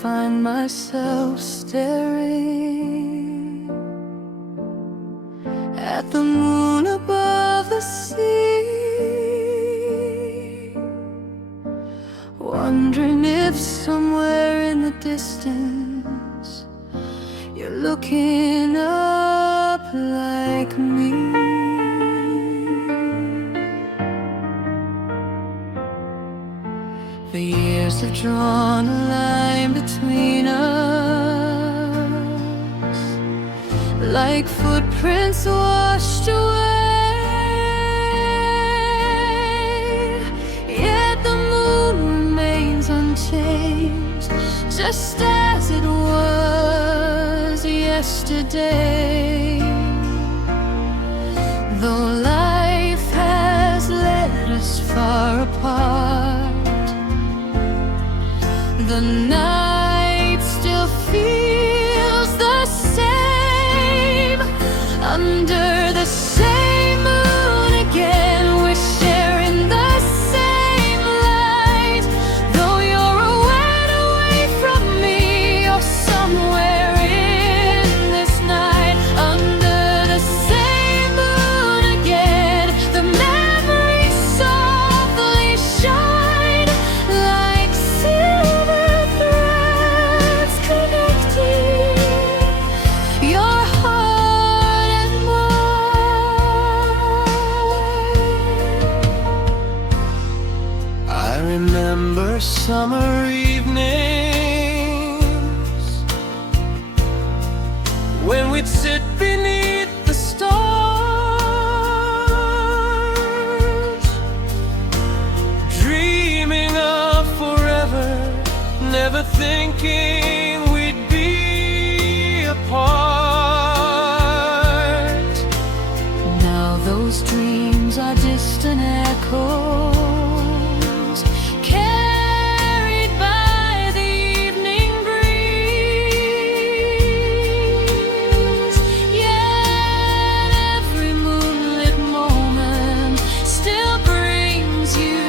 find myself staring at the moon above the sea, wondering if somewhere in the distance you're looking up like me. The years have drawn a line between us, like footprints washed away. Yet the moon remains unchanged, just as it was yesterday. Though life has led us far apart, the night still feels the same. Under the same moon again, we're sharing the same light. Though you're away from me, you're somewhere in this night. Under the same moon again, the memories softly shine like silver threads connecting your heart and mine. I remember summer evenings when we'd sit beneath the stars, dreaming of forever, never thinking we'd be apart. Now those dreams are distant echoes, carried by the evening breeze. Yet every moonlit moment still brings you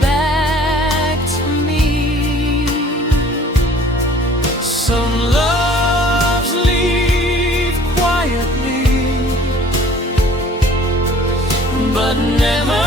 back to me. Some loves leave quietly, but never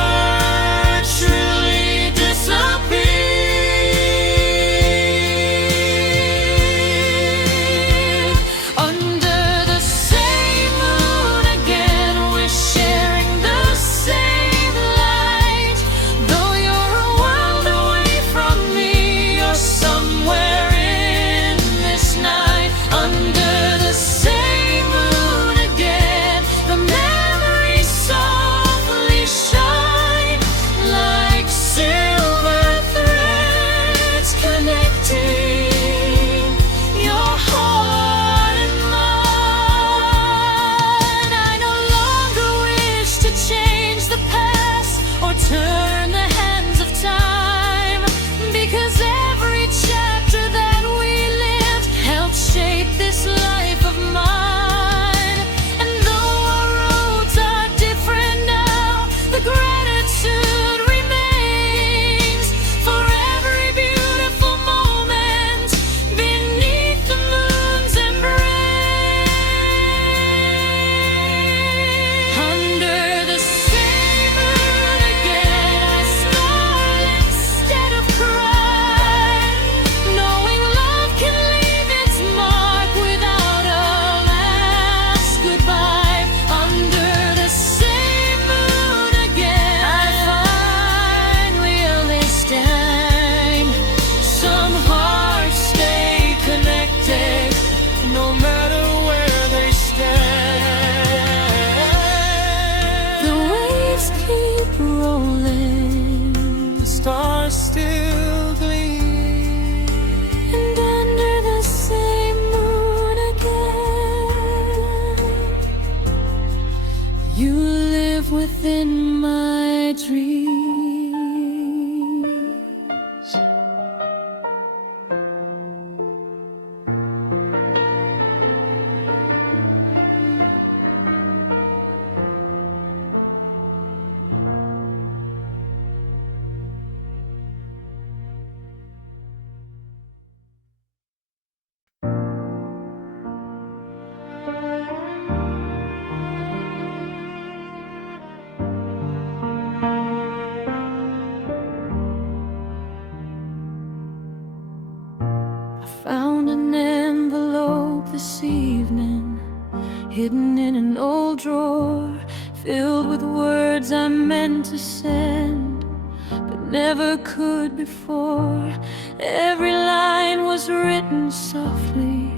this evening, hidden in an old drawer, filled with words I meant to send, but never could before. Every line was written softly,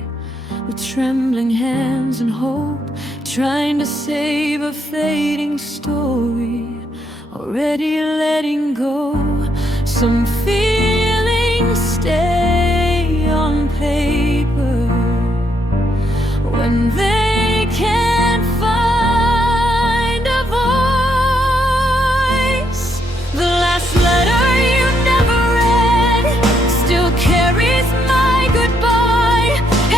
with trembling hands and hope, trying to save a fading story, already letting go. Some feelings stay on paper when they can't find a voice. The last letter you never read still carries my goodbye.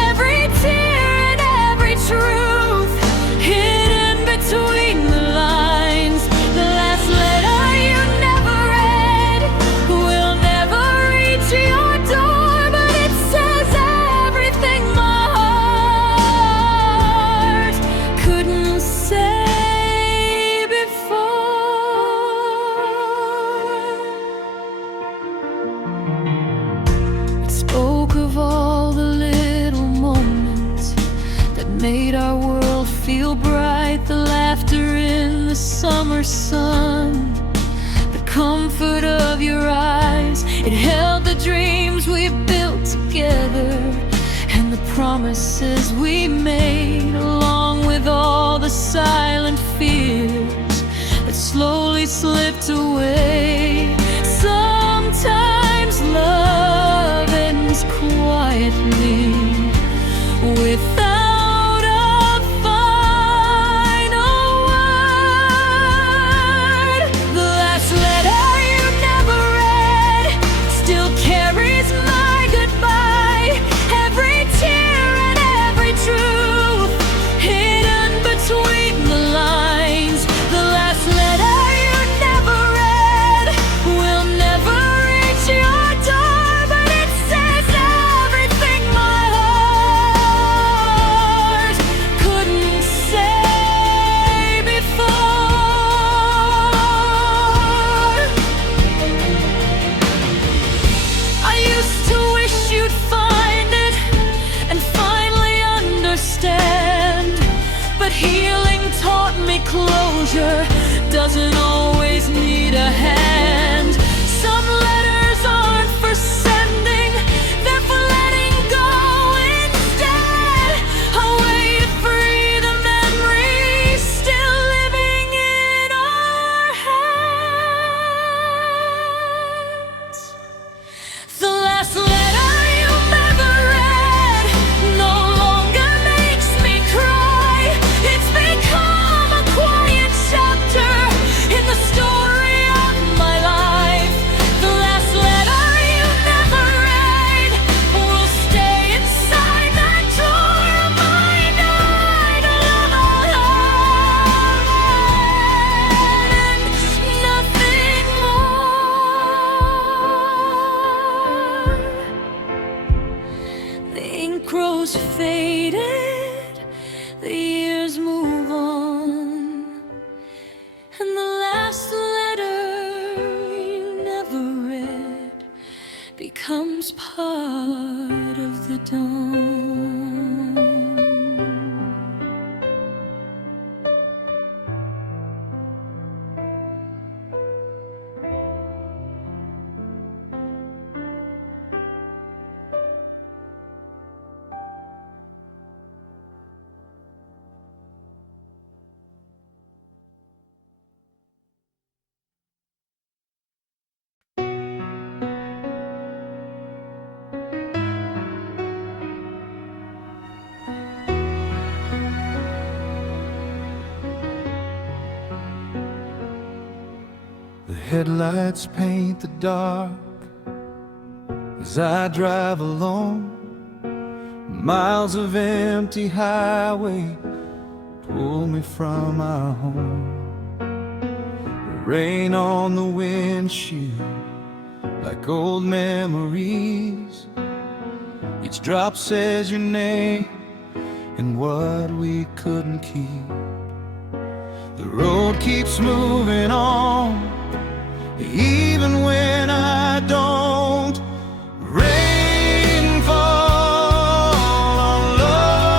Every tear and every truth hidden between the lines. The last letter you never read will never reach your door, but it says everything my heart couldn't say before. It spoke of all the little moments that made our world feel bright, the laughter in the summer sun, the comfort of your eyes. It held the dreams we built together and the promises we made, along with all the silent fears that slowly slipped away. Sometimes love ends quietly without a final word. The last letter you never read still carries my goodbye. Every tear and every truth hidden between the lines. The last letter you never read will never reach your door, but it says everything my heart couldn't say before. I used to wish you'd find it and finally understand, but healing taught me closure doesn't always need a hand. Some letters aren't for sending, they're for letting go instead. A way to free the memories still living in our heads. The last letter you never read no longer makes me cry. It's become a quiet chapter in the story of my life. The last letter you never read will stay inside that drawer of mine. I love all and nothing more. The ink grows faded, the years move on, and the last letter you never read becomes part of the dawn. The headlights paint the dark as I drive alone. Miles of empty highway pull me from our home. The rain on the windshield like old memories. Each drop says your name and what we couldn't keep. The road keeps moving on, even when I don't. Rainfall on love.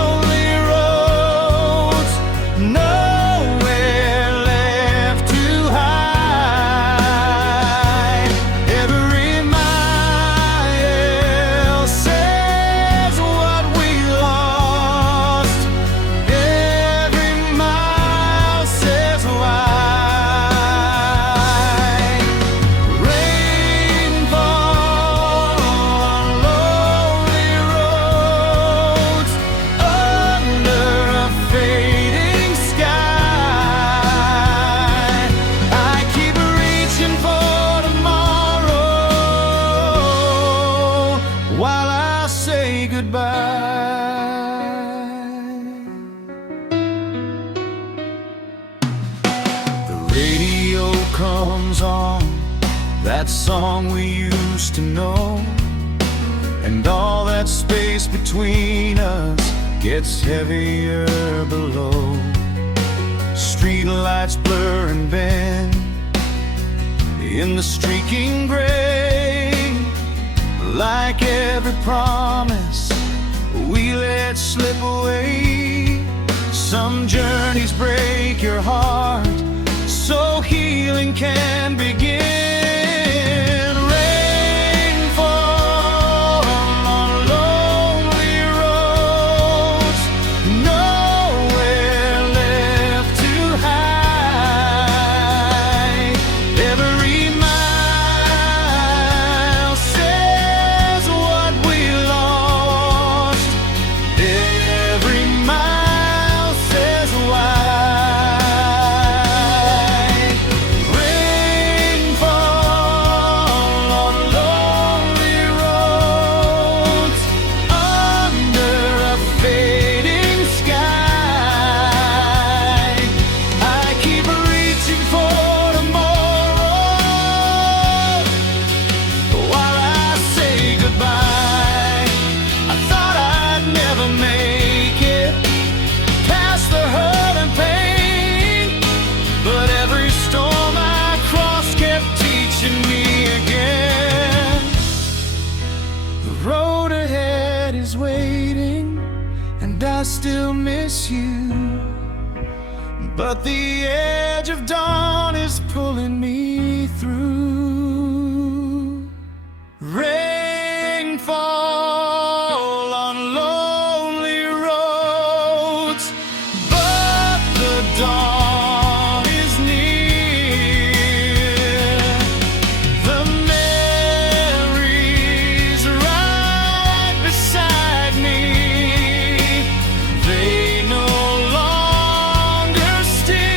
say goodbye. The radio comes on, that song we used to know, and all that space between us gets heavier below. Street lights blur and bend in the streaking gray, like every promise we let slip away. Some journeys break your heart so healing can begin. Rainfall on lonely roads, nowhere left to hide. Every mile says what we lost, every mile says why. I still miss you, but the edge of dawn is pulling me through. Rainfall on lonely roads, but the dawn is near. The memories right beside me, they no longer steal.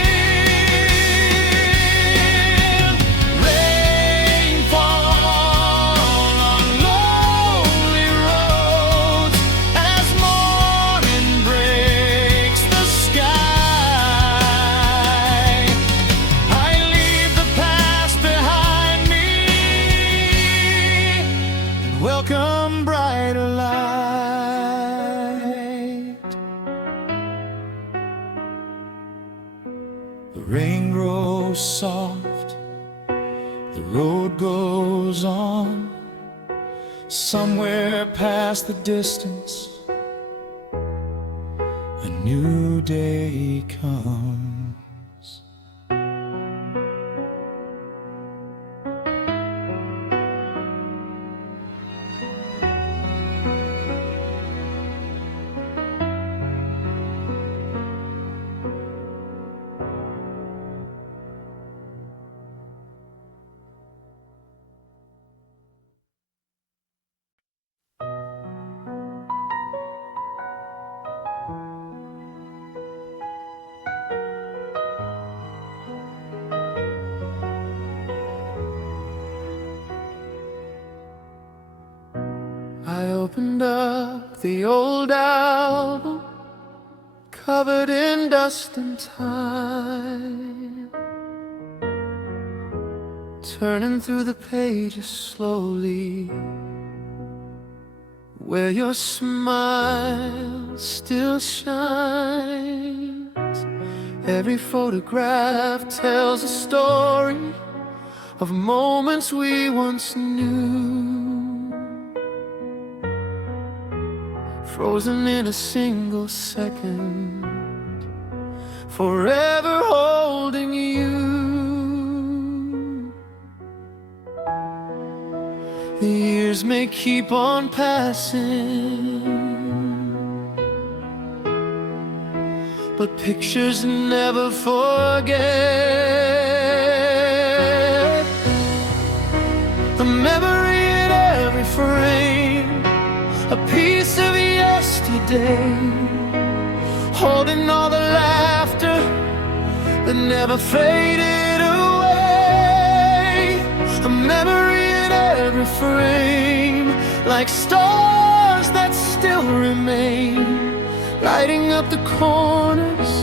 Rainfall on lonely roads as morning breaks the sky. I leave the past behind me and welcome brighter light. The rain grows soft, the road goes on. Somewhere past the distance, a new day comes. I opened up the old album, covered in dust and time, turning through the pages slowly, where your smile still shines. Every photograph tells a story of moments we once knew, frozen in a single second, forever holding you. The years may keep on passing, but pictures never forget. A memory in every frame, a piece of yesterday, holding all the laughter that never faded away. A memory in every frame, like stars lighting up the corners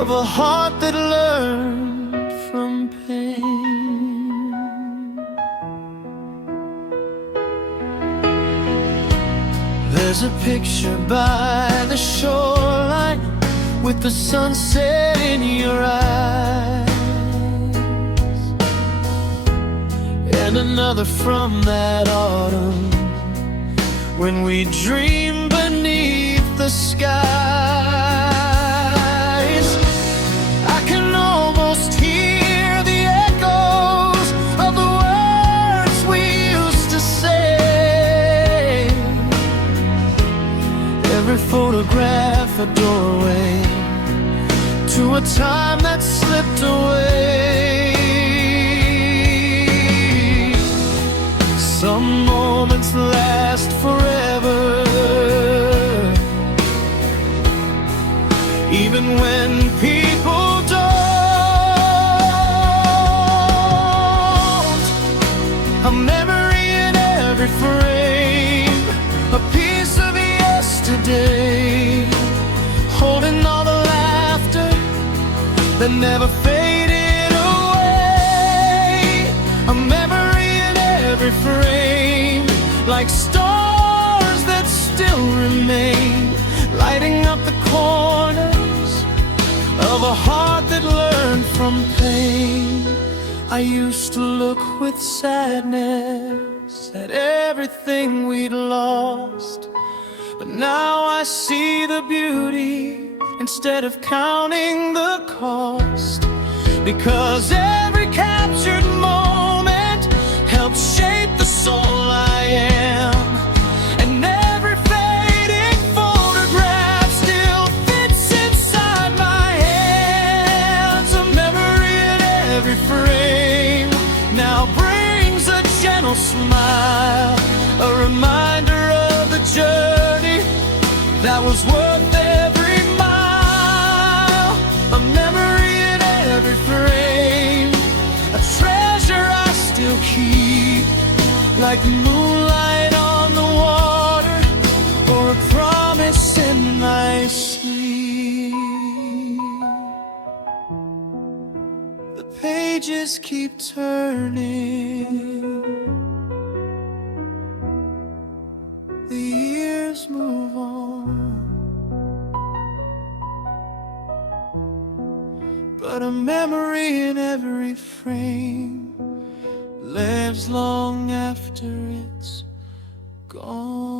of a heart that learned from pain. There's a picture by the shoreline with the sunset in your eyes, and another from that autumn when we dream beneath the skies. I can almost hear the echoes of the words we used to say. Every photograph a doorway to a time that slipped away. Some moments last forever, even when people don't. A memory in every frame, a piece of yesterday, holding all the laughter that never faded away. A memory in every frame, like stars that still remain, lighting up the corners of a heart that learned from pain. I used to look with sadness at everything we'd lost, but now I see the beauty instead of counting the cost. Because every captured moment helped shape the soul I am, and every fading photograph still fits inside my hands. A memory in every frame now brings a gentle smile, a reminder of the journey that was worth every mile. A memory in every frame, a treasure I still keep, like moonlight on the water, or a promise in my sleep. The pages keep turning, the years move on, but a memory in every frame lives long after it's gone.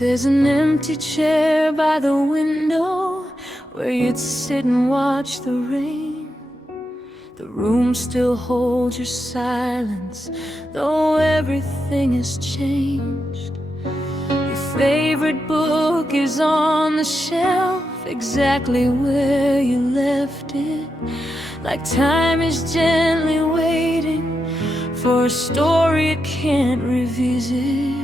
There's an empty chair by the window where you'd sit and watch the rain. The room still holds your silence, though everything has changed. Your favorite book is on the shelf, exactly where you left it, like time is gently waiting for a story it can't revisit.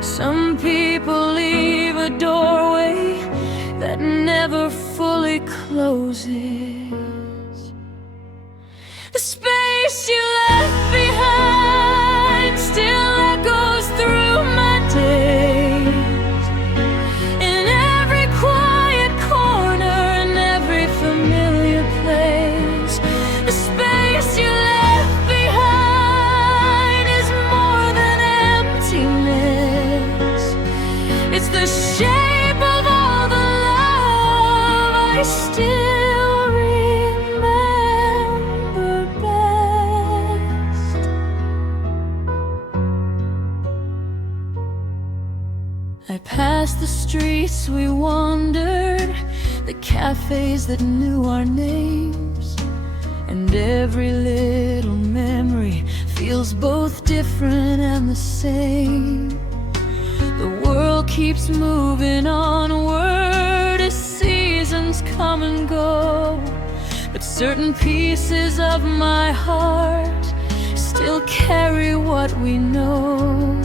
Some people leave a doorway that never fully closes. The space you left behind still echoes through my days, in every quiet corner, in every familiar place. The space you left behind is more than emptiness. It's the shape of all the love I still remember best. I passed the streets we wandered, the cafes that knew our names, and every little memory feels both different and the same. The world keeps moving onward as seasons come and go, but Certain pieces of my heart still carry what we know.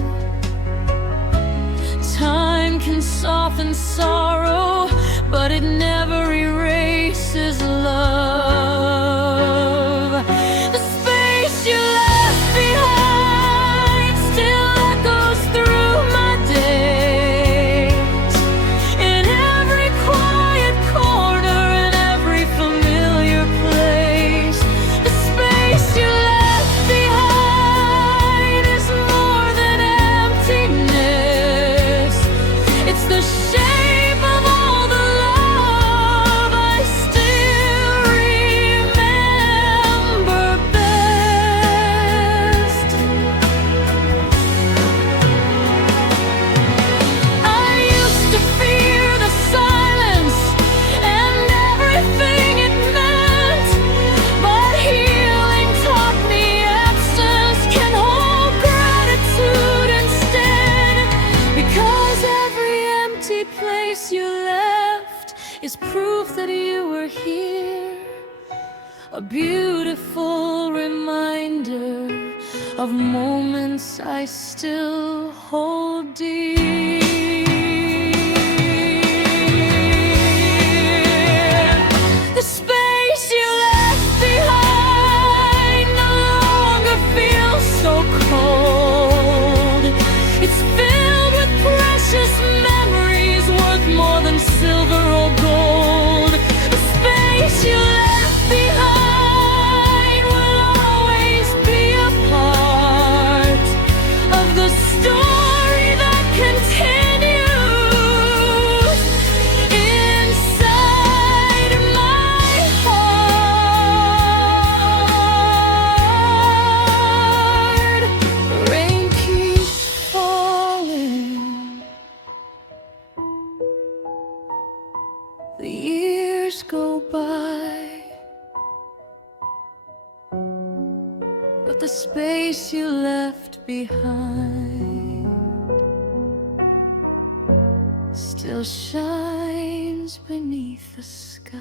Time can soften sorrow, but it never erases love. The space you left behind still echoes through my days. In every quiet corner, in every familiar place. The space you left behind is more than emptiness. It's the shape of all the love I still remember best. I used to fear the silence and everything it meant, but healing taught me absence can hold gratitude instead. Because every empty place you left is proof that you were here, a beautiful reminder of moments I still hold dear. The space you left behind no longer feels so cold. It's filled with precious memories worth more than silver or gold. The space you left behind will always be a part of the story that continues inside my heart. Rain keeps falling, the years go by, but the space you left behind still shines beneath the sky.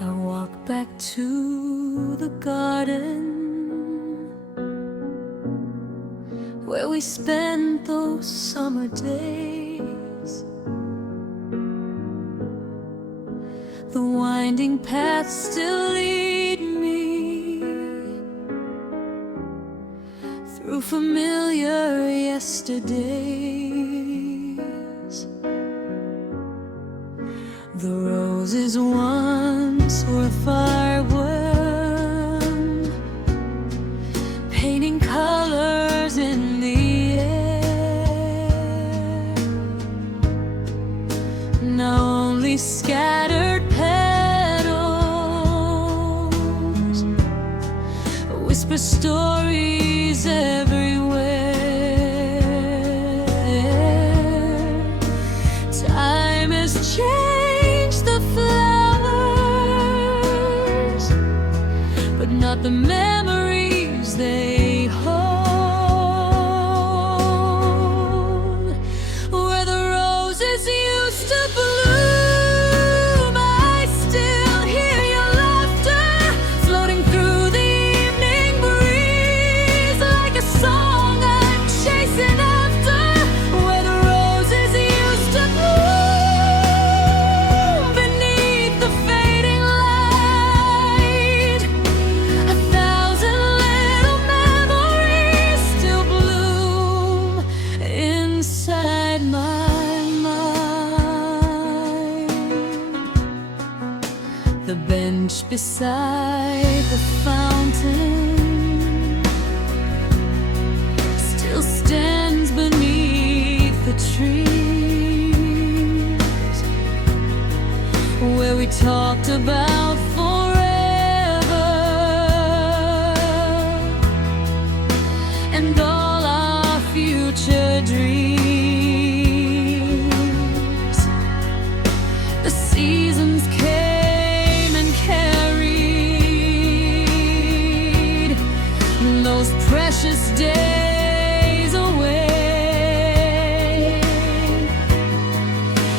I walk back to the garden where we spent those summer days. The winding paths still lead me through familiar yesterdays. The roses once were fireworm, painting colors in the air. Now only scattered petals whisper stories everywhere. Time has changed the flowers, but not the memories they hold. Where the roses used to bloom, I still hear your laughter floating through the evening breeze, like a song I'm chasing after. Where the roses used to bloom beneath the fading light, a thousand little memories still bloom inside my mind. The bench beside the fountain still stands beneath the trees, where we talked about forever and all our future. dreams. The seasons came and carried those precious days away.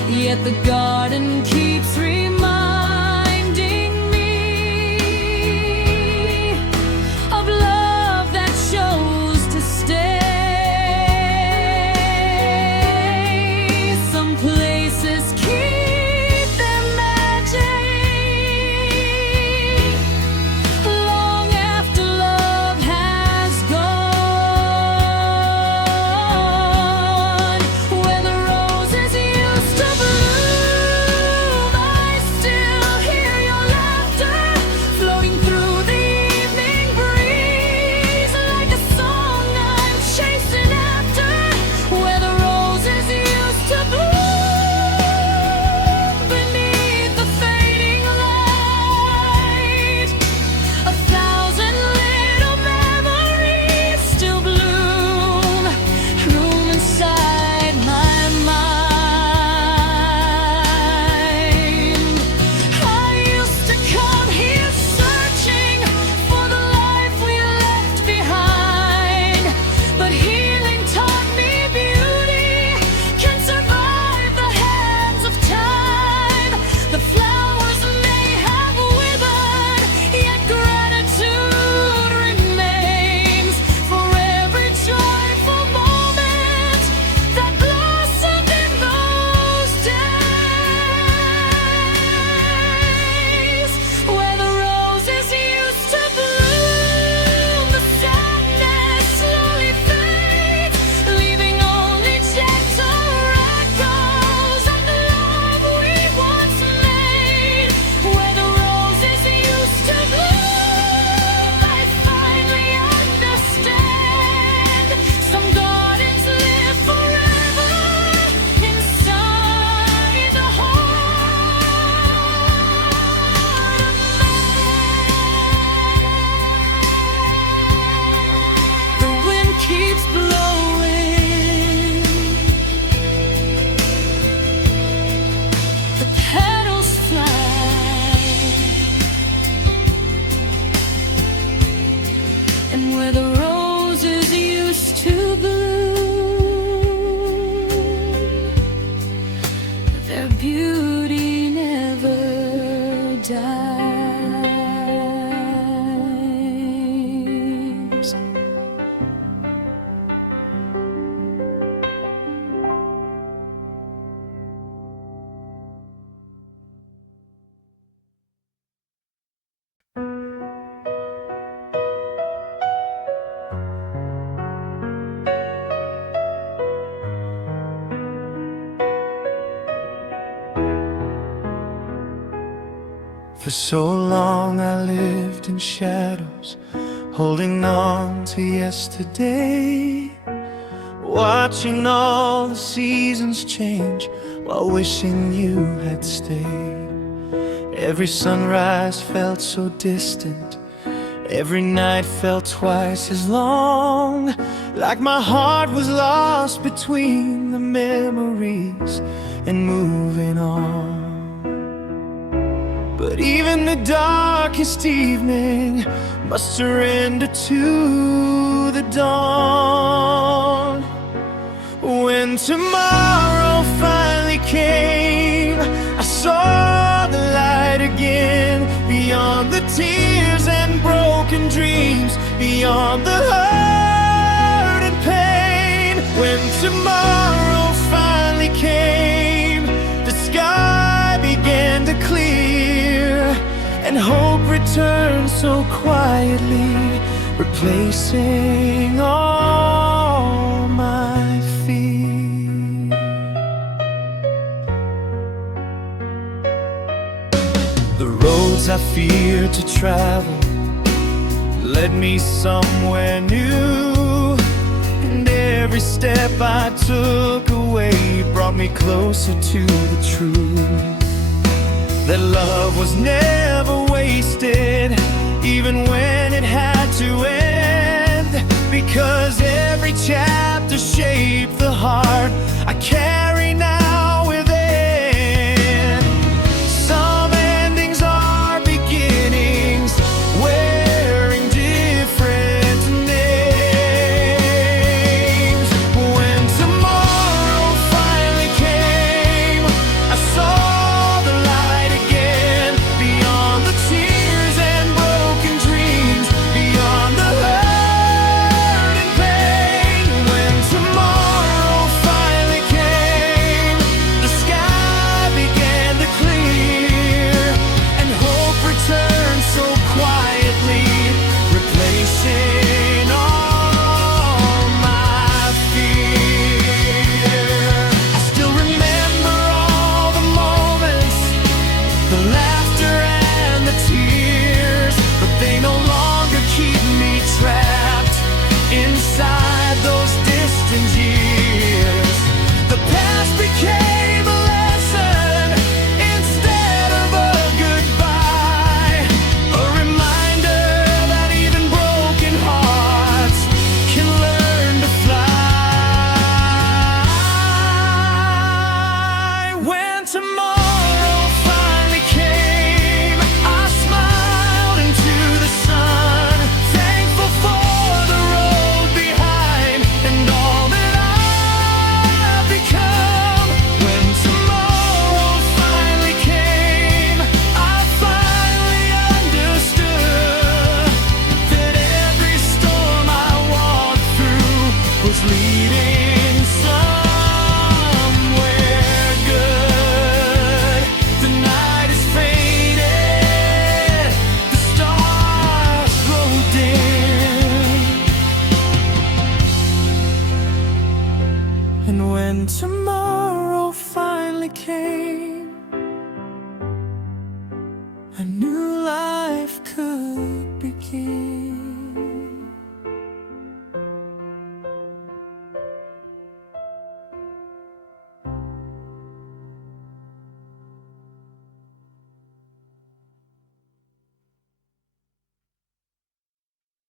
Yet the garden keeps reminding me of love that chose to stay. Some places keep their magic long after love has gone. Where the roses used to bloom, I still hear your laughter floating through the evening breeze, like a song I'm chasing after. Where the roses used to bloom beneath the fading light, a thousand little memories still bloom inside my mind. I used to come here searching for the life we left behind, but healing taught me beauty can survive the hands of time. The flowers may have withered, yet gratitude remains for every joyful moment that blossomed in those days. Where the roses used to bloom, the sadness slowly fades, leaving only gentle echoes of the love we once made. Where the roses used to bloom, I finally understand. Some gardens live forever inside the heart of man. The wind keeps blowing, the petals fly, and where the roses used to bloom, their beauty never dies. For so long I lived in shadows, holding on to yesterday, watching all the seasons change while wishing you had stayed. Every sunrise felt so distant, every night felt twice as long, like my heart was lost between the memories and moving on. But even the darkest evening must surrender to the dawn. When tomorrow finally came, I saw the light again, beyond the tears and broken dreams, beyond the hurt and pain. When tomorrow finally came, the sky began to clear, and hope returned so quietly, replacing all my fear. The roads I feared to travel led me somewhere new, and every step I took away brought me closer to the truth, that love was never wasted, even when it had to end, because every chapter shaped the carry now within. Some endings are beginnings, wearing different names. When tomorrow finally came, I saw the light again, beyond the tears and broken dreams, beyond the hurt and pain. When tomorrow finally came, the sky began to clear, and hope returned so quietly, replacing all my fear. I still remember all the moments, the laughter and the tears, but they no longer keep me trapped inside those distant years. The past became a lesson instead of a goodbye, a reminder that even broken hearts can learn to fly. When tomorrow finally came, I smiled into the sun, thankful for the road behind and all that I've become. When tomorrow finally came, I finally understood that every storm I walked through was leading somewhere good. The night is faded, the stars grow dim, and when tomorrow finally came, I knew